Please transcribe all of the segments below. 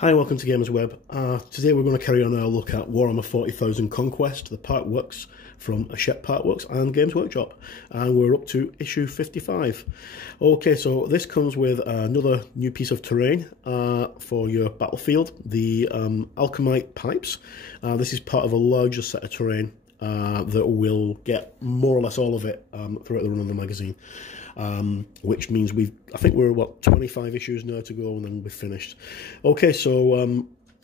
Hi, welcome to Gamers Web. Today we're going to carry on our look at Warhammer 40,000 Conquest, the Partworks from Hacette Partworks and Games Workshop, and we're up to issue 55. Okay, so this comes with another new piece of terrain for your battlefield, the Alchemite pipes. This is part of a larger set of terrain that will get more or less all of it throughout the run of the magazine. Which means I think we're, 25 issues now to go, and then we're finished. Okay, so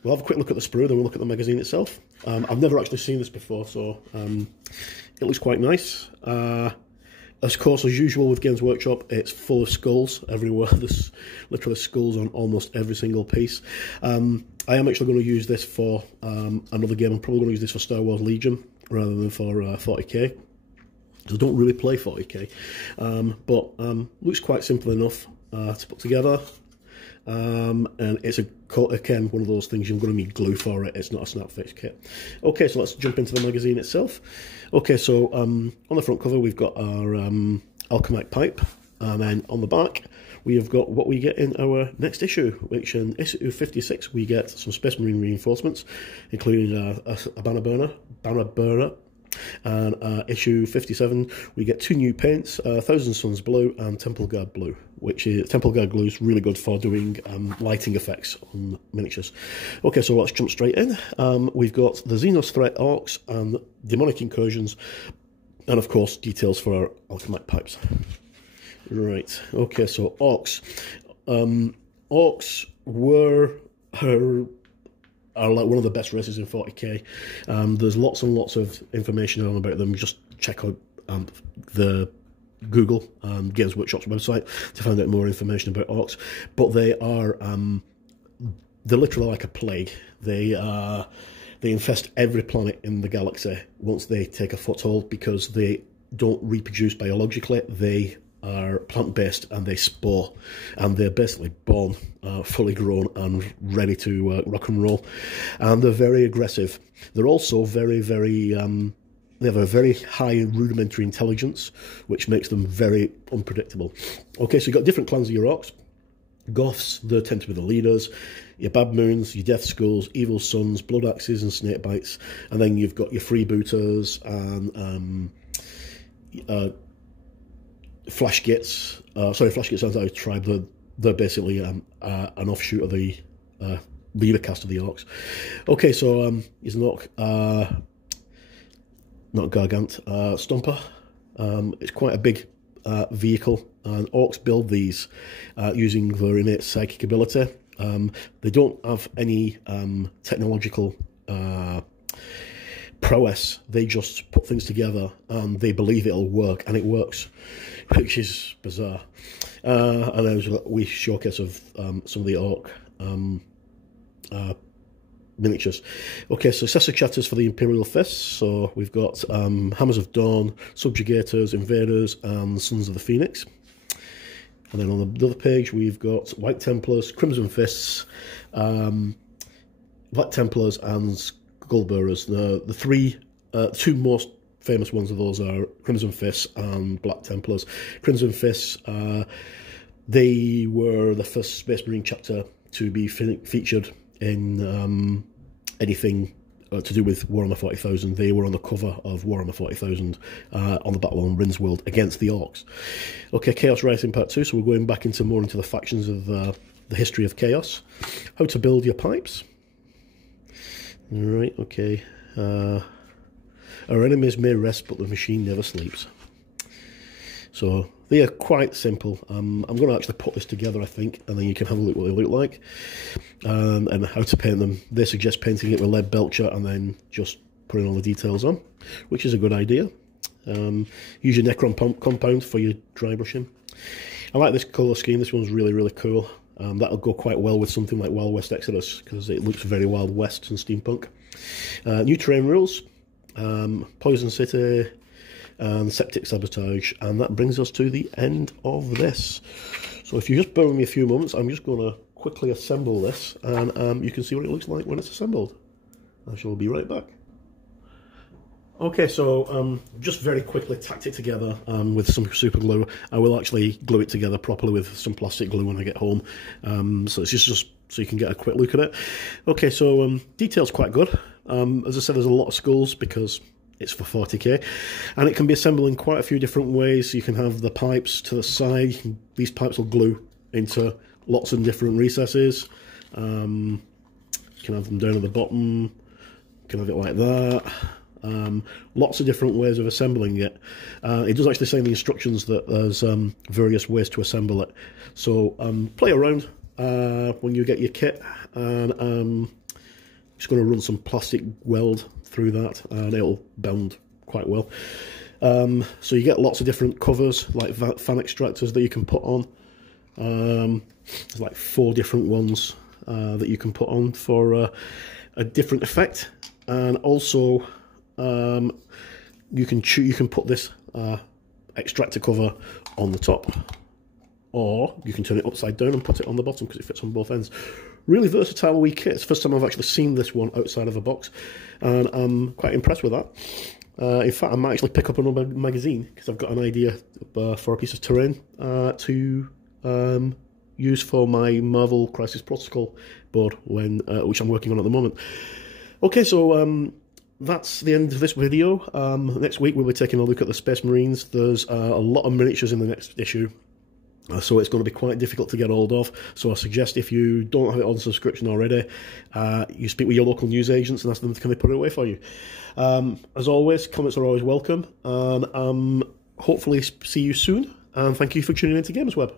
we'll have a quick look at the sprue, then we'll look at the magazine itself. I've never actually seen this before, so it looks quite nice. Of course, as usual with Games Workshop, it's full of skulls everywhere. There's literally skulls on almost every single piece. I am actually going to use this for another game. I'm probably going to use this for Star Wars Legion rather than for 40k. I don't really play 40k, but looks quite simple enough to put together, and it's again one of those things you're going to need glue for it. It's not a snap fix kit. Okay, so let's jump into the magazine itself. Okay, so on the front cover we've got our Alchemite pipe, and then on the back we have got what we get in our next issue, which in issue 56 we get some Space Marine reinforcements, including a banner burner. And issue 57 we get two new paints, Thousand Suns Blue and Temple Guard Blue, which is Temple Guard Blue is really good for doing lighting effects on miniatures. Okay, so let's jump straight in. We've got the Xenos Threat Orcs and Demonic Incursions, and of course details for our Alchemite pipes. Right, okay, so Orcs. Orcs are like one of the best races in 40k. There's lots and lots of information on about them. Just check out the Google Games Workshop's website to find out more information about orcs. But they're literally like a plague. They infest every planet in the galaxy once they take a foothold, because they don't reproduce biologically. They are plant-based and they spore, and they're basically born fully grown and ready to rock and roll, and they're very aggressive. They're also very they have a very high rudimentary intelligence, which makes them very unpredictable. Okay, so you've got different clans of your orcs. Goths, they tend to be the leaders. Your Bad Moons, your Death Skulls, Evil Sons, Blood Axes and Snake Bites, and then you've got your Freebooters and Flashgits. Flashgits sounds like a tribe. They're basically an offshoot of the leader cast of the orcs. Okay, so he's an orc, not Gargant, Stomper. It's quite a big vehicle, and orcs build these using their innate psychic ability. They don't have any technological prowess. They just put things together and they believe it'll work, and it works, which is bizarre. And then we showcase of some of the orc miniatures. Okay, successor chatters for the Imperial Fists. So we've got Hammers of Dawn, Subjugators, Invaders, and Sons of the Phoenix. And then on the other page we've got White Templars, Crimson Fists, Black Templars, and Skullbearers. The two most famous ones of those are Crimson Fists and Black Templars. Crimson Fists, they were the first Space Marine chapter to be featured in anything to do with Warhammer 40,000. They were on the cover of Warhammer 40,000 on the Battle on Rindsworld against the Orcs. Okay, Chaos Rising Part 2, so we're going back more into the factions of the history of Chaos. How to build your pipes. Alright, okay. Our enemies may rest, but the machine never sleeps. So they are quite simple. I'm going to actually put this together, I think, and then you can have a look what they look like, and how to paint them. They suggest painting it with lead belcher and then just putting all the details on, which is a good idea. Use your Necron compound for your dry brushing. I like this colour scheme. This one's really cool. That'll go quite well with something like Wild West Exodus, because it looks very Wild West and steampunk. New terrain rules, Poison City, and Septic Sabotage, and that brings us to the end of this. So if you just bear with me a few moments, I'm just going to quickly assemble this, and you can see what it looks like when it's assembled. I shall be right back. Okay, so just very quickly tacked it together with some super glue. I will actually glue it together properly with some plastic glue when I get home. So it's just so you can get a quick look at it. Okay, so detail's quite good. As I said, there's a lot of skulls because it's for 40k, and it can be assembled in quite a few different ways. You can have the pipes to the side. These pipes will glue into lots of different recesses. You can have them down at the bottom. You can have it like that. Lots of different ways of assembling it. It does actually say in the instructions that there's various ways to assemble it. So play around when you get your kit, and just going to run some plastic weld through that, and it'll bend quite well. So you get lots of different covers, like fan extractors that you can put on. There's like 4 different ones that you can put on for a different effect, and also you can put this extractor cover on the top, or you can turn it upside down and put it on the bottom because it fits on both ends. Really versatile wee kit. It's the first time I've actually seen this one outside of a box, and I'm quite impressed with that. In fact, I might actually pick up another magazine because I've got an idea for a piece of terrain to use for my Marvel Crisis Protocol board, which I'm working on at the moment. Okay, so that's the end of this video. Next week we'll be taking a look at the Space Marines. There's a lot of miniatures in the next issue, so it's going to be quite difficult to get hold of. So I suggest, if you don't have it on subscription already, you speak with your local news agents and ask them to come and put it away for you. As always, comments are always welcome, and hopefully see you soon, and thank you for tuning in to Gamersweb.